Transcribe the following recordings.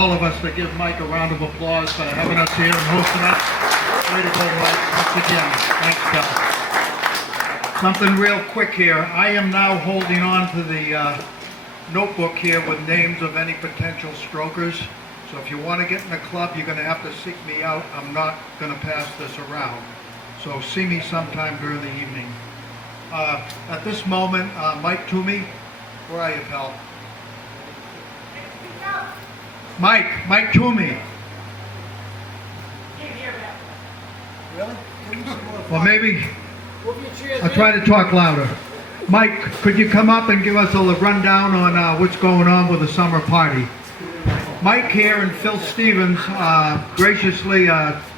all of us to give Mike a round of applause for having us here and hosting us. Way to go, Mike, once again. Thanks, Bill. Something real quick here. I am now holding on to the notebook here with names of any potential strokers. So if you want to get in the club, you're going to have to seek me out. I'm not going to pass this around. So see me sometime during the evening. At this moment, Mike Toomey, where are you, pal? Mike Toomey. Really? Well, maybe I'll try to talk louder. Mike, could you come up and give us a rundown on what's going on with the summer party? Mike here and Phil Stevens graciously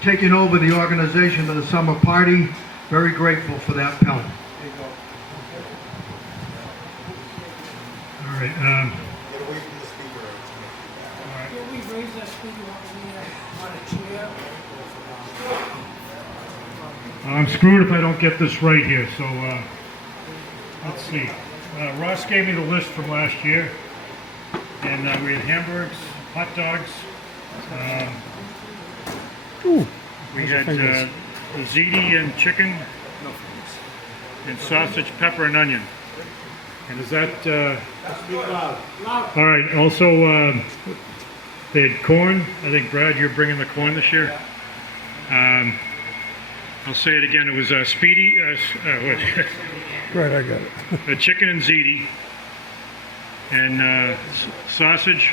taking over the organization of the summer party. Very grateful for that, pal. All right. Can we raise that speaker on a chair? I'm screwed if I don't get this right here, so let's see. Ross gave me the list from last year, and we had hamburgers, hot dogs, we had ziti and chicken, and sausage, pepper, and onion. And is that... all right, also they had corn. I think, Brad, you're bringing the corn this year. I'll say it again. It was speedy. Right, I got it. Chicken and ziti, and sausage.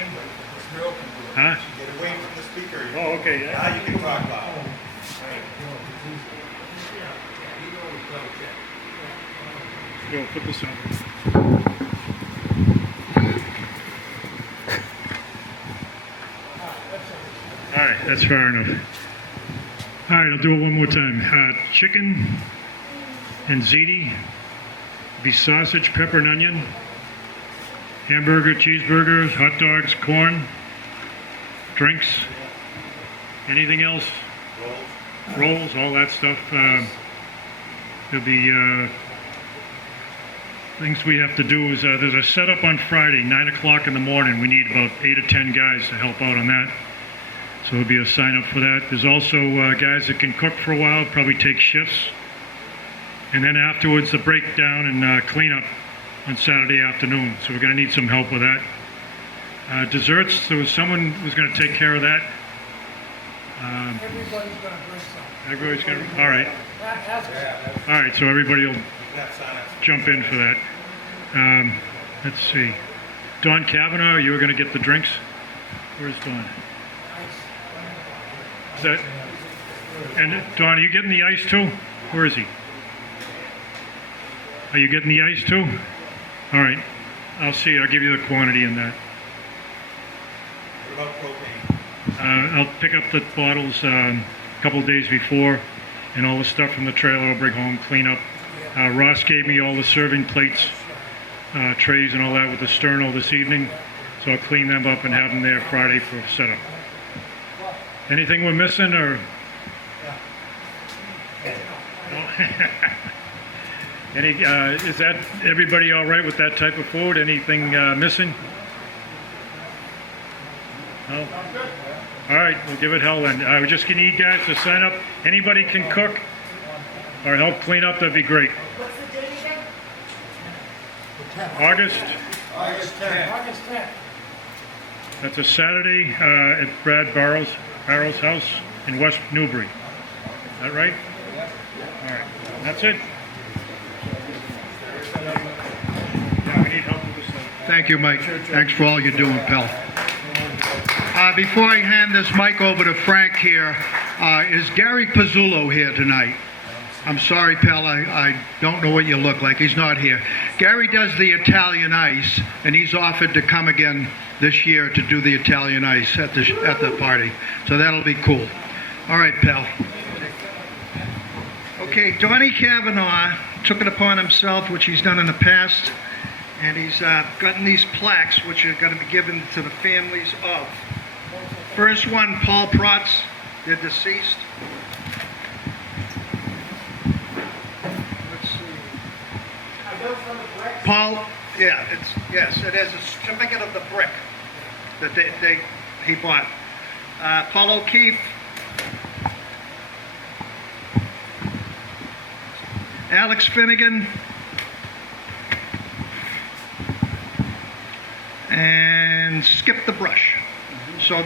Huh? Get away from the speaker. Oh, okay. Yeah. Now you can talk loud. Go put this on. All right, that's far enough. All right, I'll do it one more time. Chicken and ziti, be sausage, pepper, and onion, hamburger, cheeseburgers, hot dogs, corn, drinks, anything else? Rolls, all that stuff. There'll be things we have to do is there's a setup on Friday, 9 o'clock in the morning. We need about 8 or 10 guys to help out on that. So there'll be a sign up for that. There's also guys that can cook for a while, probably take shifts. And then afterwards, the breakdown and cleanup on Saturday afternoon. So we're going to need some help with that. Desserts, there was someone who was going to take care of that. Everybody's going to bring some. Everybody's going to, all right. All right, so everybody will jump in for that. Let's see. Don Kavanaugh, you were going to get the drinks? Where's Don? Is that, and Don, are you getting the ice too? Where is he? Are you getting the ice too? All right. I'll see. I'll give you the quantity in that. What about propane? I'll pick up the bottles a couple of days before, and all the stuff from the trailer I'll bring home, clean up. Ross gave me all the serving plates, trays and all that with the sterno this evening, so I'll clean them up and have them there Friday for setup. Anything we're missing, or? Is that everybody all right with that type of food? Anything missing? No? All right, we'll give it hell then. We're just going to need guys to sign up. Anybody can cook or help clean up, that'd be great. What's the date again? August. August 10th. August 10th. That's a Saturday at Brad Barrow's house in West Newbury. Is that right? All right, that's it. Yeah, we need help with this thing. Thank you, Mike. Thanks for all you're doing, pal. Before I hand this mic over to Frank here, is Gary Pizzullo here tonight? I'm sorry, pal, I don't know what you look like. He's not here. Gary does the Italian ice, and he's offered to come again this year to do the Italian ice at the party. So that'll be cool. All right, pal. Okay, Donnie Kavanaugh took it upon himself, which he's done in the past, and he's gotten these plaques, which are going to be given to the families of. First one, Paul Protz, they're deceased. Let's see. Paul, yeah, yes, it is a certificate of the brick that he bought. Paul O'Keefe, Alex Finnegan, and Skip the Brush. So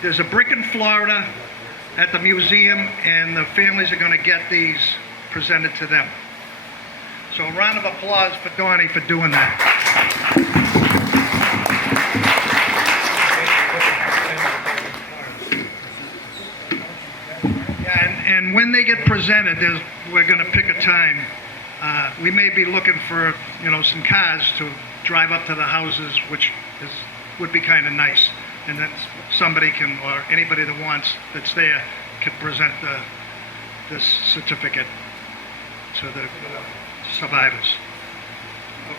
there's a brick in Florida at the museum, and the families are going to get these presented to them. So a round of applause for Donnie for doing that. Yeah, and when they get presented, we're going to pick a time. We may be looking for, some cars to drive up to the houses, which would be kind of nice. And then somebody can, or anybody that wants, that's there, can present this certificate to the survivors.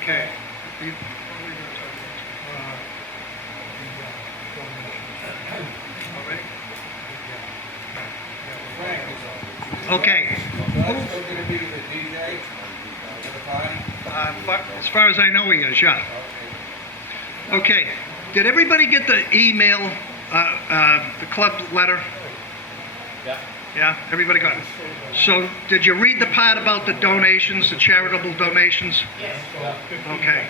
Okay. Okay. As far as I know, he is, yeah. Okay. Did everybody get the email, the club letter? Yeah. Yeah, everybody got it. So, did you read the part about the donations, the charitable donations? Yes. Okay.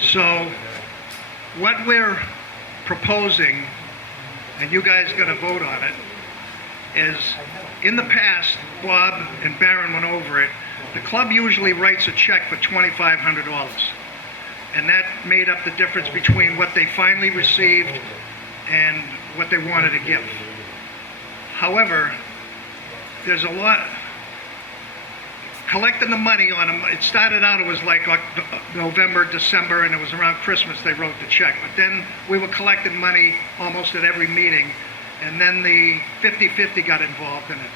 So, what we're proposing, and you guys got to vote on it, is in the past, Bob and Barron went over it, the club usually writes a check for $2,500. And that made up the difference between what they finally received and what they wanted to give. However, there's a lot, collecting the money on them, it started out, it was like November, December, and it was around Christmas they wrote the check. But then we were collecting money almost at every meeting, and then the 50-50 got involved in it.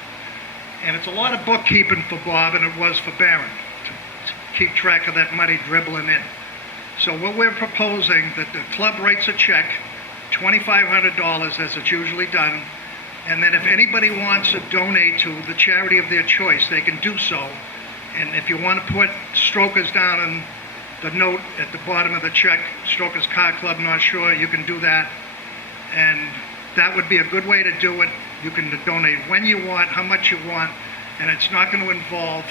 And it's a lot of bookkeeping for Bob, and it was for Barron, to keep track of that money dribbling in. So what we're proposing, that the club writes a check, $2,500 as it's usually done, and then if anybody wants to donate to the charity of their choice, they can do so. And if you want to put Strokers down in the note at the bottom of the check, Strokers Car Club, not sure, you can do that. And that would be a good way to do it. You can donate when you want, how much you want, and it's not going to involve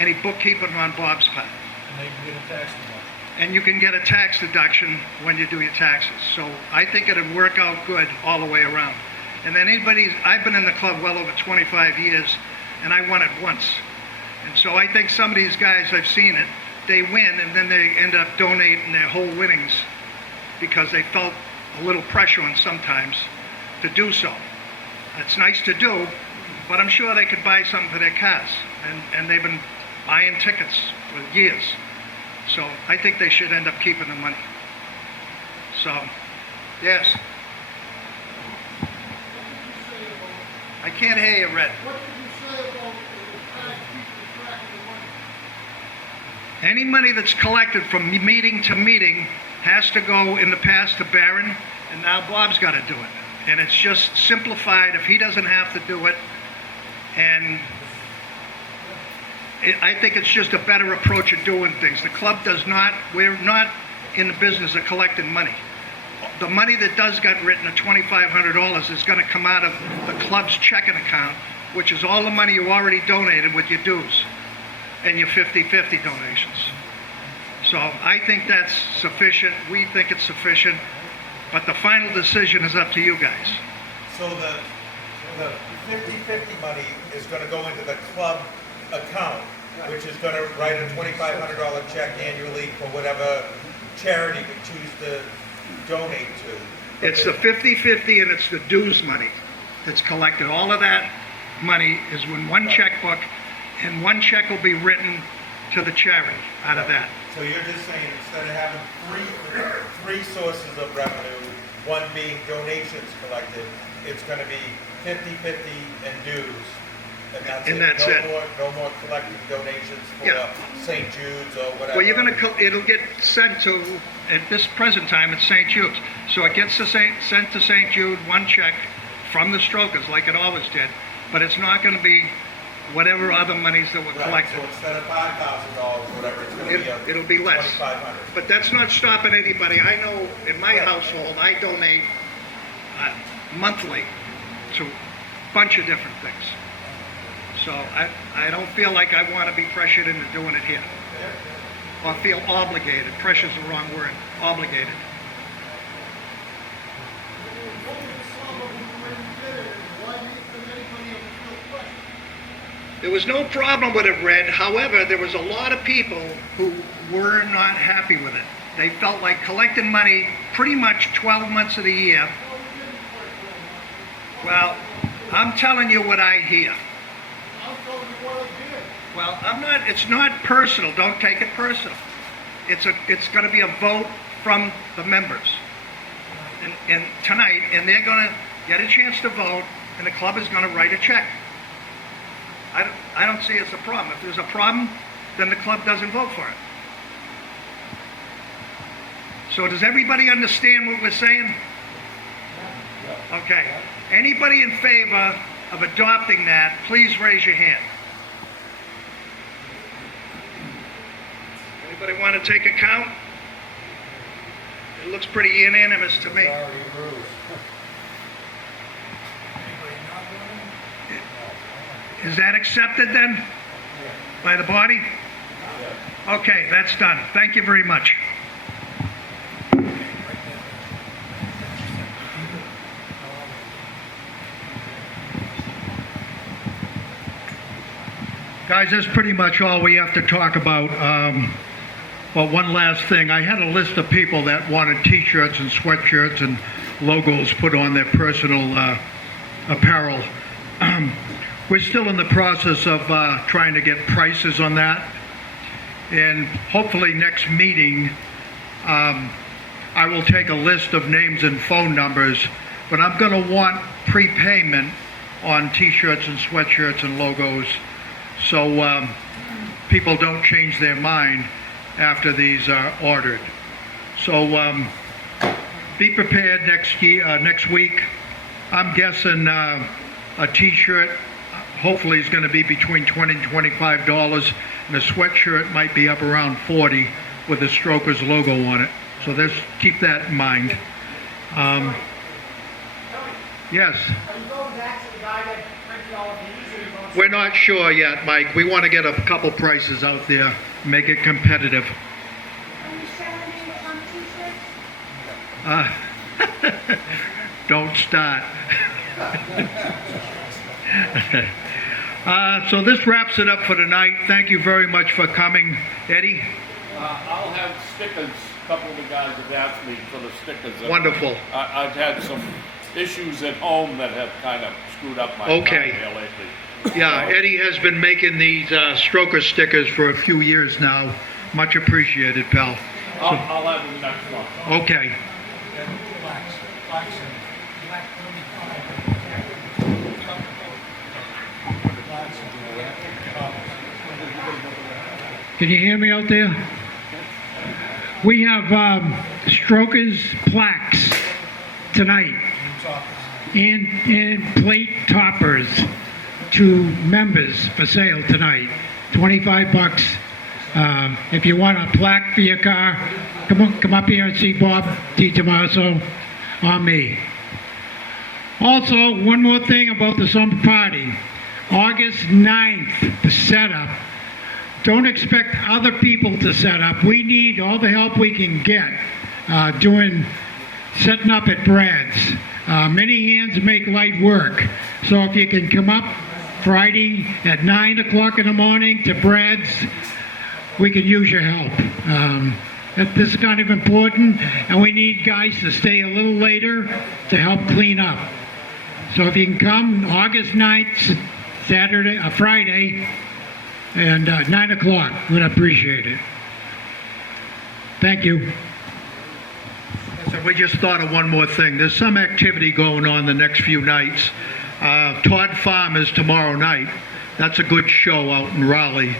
any bookkeeping on Bob's part. And they can get a tax deduction. And you can get a tax deduction when you do your taxes. So I think it'd work out good all the way around. And then I've been in the club well over 25 years, and I won it once. And so I think some of these guys, I've seen it, they win, and then they end up donating their whole winnings because they felt a little pressure on sometimes to do so. It's nice to do, but I'm sure they could buy something for their cars. And they've been buying tickets for years. So I think they should end up keeping the money. So, yes. I can't hear you, Red. What did you say about the past keeping track of the money? Any money that's collected from meeting to meeting has to go in the past to Barron, and now Bob's got to do it. And it's just simplified if he doesn't have to do it. And I think it's just a better approach of doing things. The club we're not in the business of collecting money. The money that does get written at $2,500 is going to come out of the club's checking account, which is all the money you already donated with your dues and your 50-50 donations. So I think that's sufficient. We think it's sufficient. But the final decision is up to you guys. So the 50-50 money is going to go into the club account, which is going to write a $2,500 check annually for whatever charity we choose to donate to. It's the 50-50 and it's the dues money that's collected. All of that money is in one checkbook, and one check will be written to the charity out of that. So you're just saying instead of having three sources of revenue, one being donations collected, it's going to be 50-50 and dues. And that's it. No more collecting donations for St. Jude's or whatever. Well, it'll get sent to, at this present time, it's St. Jude's. So it gets sent to St. Jude, one check from the Strokers, like it always did. But it's not going to be whatever other monies that were Right, collected. so instead of $5,000, whatever, it's gonna be It'll be less. 2,500. But that's not stopping anybody. I know in my household, I donate monthly to a bunch of different things. So I don't feel like I want to be pressured into doing it here. Or feel obligated. Pressure's the wrong word. Obligated. What was the problem with the way you did it? Why didn't anybody ever feel questioned? There was no problem with it, Red. However, there was a lot of people who were not happy with it. They felt like collecting money pretty much 12 months of the year. Well, I'm telling you what I hear. I'm telling you what I did. Well, it's not personal. Don't take it personal. It's going to be a vote from the members. And tonight, and they're going to get a chance to vote, and the club is going to write a check. I don't see it as a problem. If there's a problem, then the club doesn't vote for it. So does everybody understand what we're saying? Okay. Anybody in favor of adopting that, please raise your hand. Anybody want to take account? It looks pretty unanimous to me. Is that accepted then? By the body? Okay, that's done. Thank you very much. Guys, that's pretty much all we have to talk about. Well, one last thing. I had a list of people that wanted T-shirts and sweatshirts and logos put on their personal apparel. We're still in the process of trying to get prices on that. And hopefully next meeting, I will take a list of names and phone numbers, but I'm going to want prepayment on T-shirts and sweatshirts and logos, so people don't change their mind after these are ordered. So be prepared next week. I'm guessing a T-shirt hopefully is going to be between $20 and $25, and a sweatshirt might be up around $40 with the Strokers logo on it. So keep that in mind. Yes. Are you going back to the guy that printed all of these, or are you going to... We're not sure yet, Mike. We want to get a couple prices out there, make it competitive. Are you selling any t-shirts? Don't start. So this wraps it up for tonight. Thank you very much for coming. Eddie? I'll have stickers. A couple of the guys have asked me for the stickers. Wonderful. I've had some issues at home that have kind of screwed up my Okay. time here lately. Yeah, Eddie has been making these Stroker stickers for a few years now. Much appreciated, pal. I'll have them next month. Okay. Can you hear me out there? We have Strokers plaques tonight and plate toppers to members for sale tonight. $25. If you want a plaque for your car, come up here and see Bob DiTomaso or me. Also, one more thing about the summer party. August 9th, the setup. Don't expect other people to set up. We need all the help we can get setting up at Brad's. Many hands make light work. So if you can come up Friday at 9 o'clock in the morning to Brad's, we can use your help. This is kind of important, and we need guys to stay a little later to help clean up. So if you can come August 9th, Friday, and 9 o'clock, we'd appreciate it. Thank you. So we just thought of one more thing. There's some activity going on the next few nights. Todd Farm is tomorrow night. That's a good show out in Raleigh.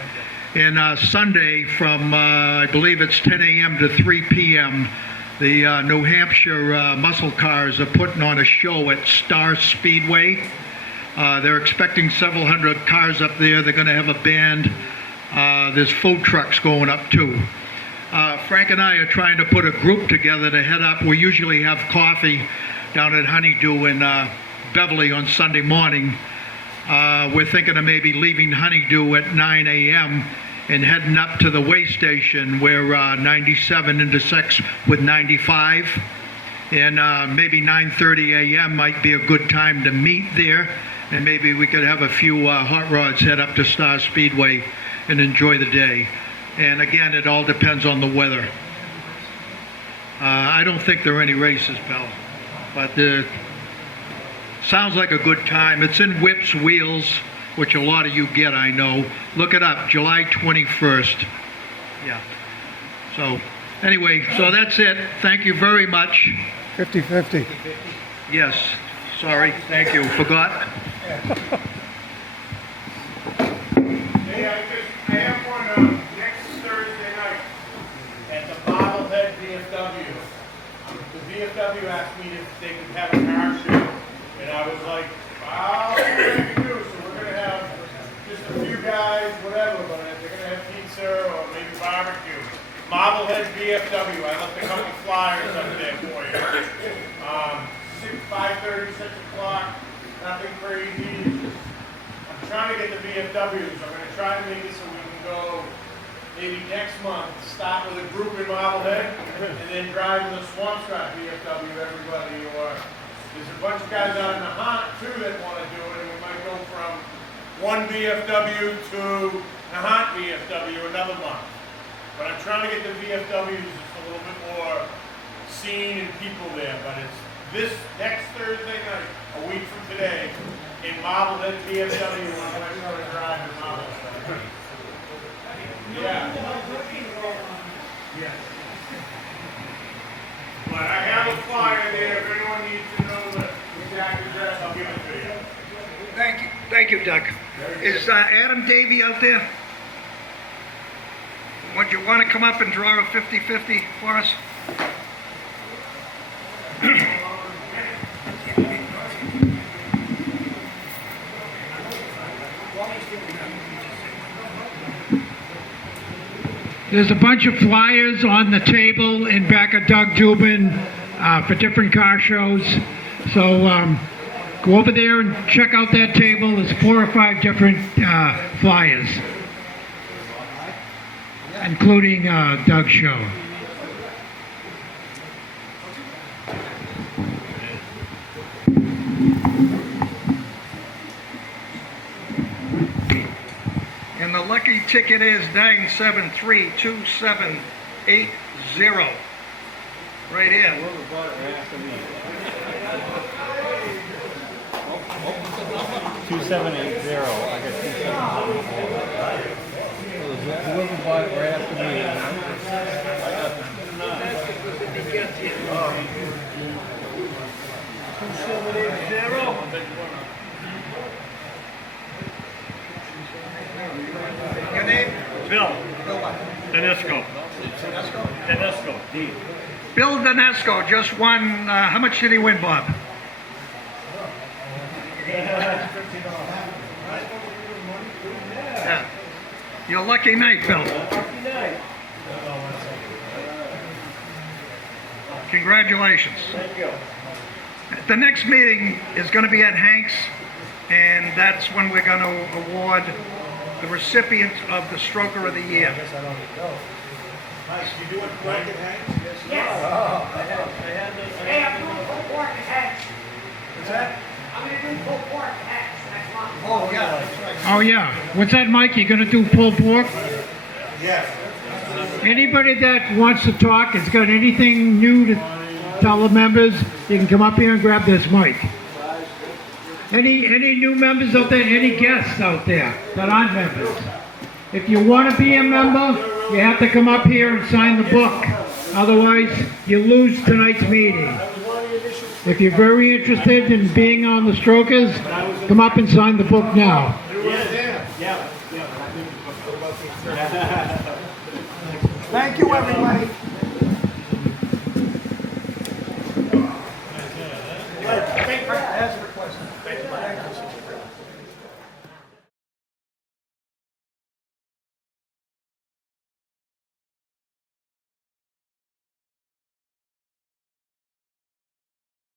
And Sunday from, I believe it's 10 a.m. to 3 p.m., the New Hampshire muscle cars are putting on a show at Star Speedway. They're expecting several hundred cars up there. They're going to have a band. There's food trucks going up too. Frank and I are trying to put a group together to head up. We usually have coffee down at Honeydew in Beverly on Sunday morning. We're thinking of maybe leaving Honeydew at 9 a.m. and heading up to the way station where 97 intersects with 95. And maybe 9:30 a.m. might be a good time to meet there. And maybe we could have a few hot rods head up to Star Speedway and enjoy the day. And again, it all depends on the weather. I don't think there are any races, pal, but sounds like a good time. It's in Whips Wheels, which a lot of you get, I know. Look it up, July 21st. Yeah. So, anyway, so that's it. Thank you very much. 50-50. Yes, sorry, thank you, forgot. Hey, I have one next Thursday night at the Bobblehead VFW. The VFW asked me if they could have a car show, and I was like, I'll see what I can do. So we're going to have just a few guys, whatever, but they're going to have pizza or maybe barbecue. Bobblehead VFW, I left a couple flyers up there for you. 5:30, 6 o'clock, nothing crazy. I'm trying to get the VFWs. I'm going to try to make it so we can go maybe next month, start with a group in Marblehead, and then drive to the Swampscott VFW, everybody. Or there's a bunch of guys out in the Nahant, too, that want to do it, and we might go from one VFW to Nahant VFW another month. But I'm trying to get the VFWs just a little bit more scene and people there, but it's this next Thursday night, a week from today, in Marblehead VFW, when I'm going to drive to Marblehead. Yeah. Yes. But I have a flyer there. If anyone needs to know the exact address, I'll give it to you. Thank you, Doug. Is Adam Davey out there? Would you want to come up and draw a 50-50 for us? There's a bunch of flyers on the table in back of Doug Dubin for different car shows. So go over there and check out that table. There's 4 or 5 different flyers, including Doug's show. And the lucky ticket is 9732780. Right here. 2780. I got 2774. Whoever bought it right after me. Your name? Bill. Bill what? Denisco. Denisco. D. Bill Denesco just won, how much did he win, Bob? Yeah. Your lucky night, Bill. Congratulations. Thank you. The next meeting is going to be at Hanks, and that's when we're going to award the recipient of the Stroker of the Year. Nice, you doing Frank and Hank? Yes. I had Hey, I'm doing full pork and eggs. What's that? I'm gonna do full pork and eggs next month. Oh, yeah, that's right. Oh yeah, what's that, Mike? You gonna do pulled pork? Yes. Anybody that wants to talk has got anything new to tell the members, you can come up here and grab this mic. Any new members out there, any guests out there that aren't members? If you want to be a member, you have to come up here and sign the book. Otherwise, you lose tonight's meeting. If you're very interested in being on the Strokers, come up and sign the book now. Thank you, everyone.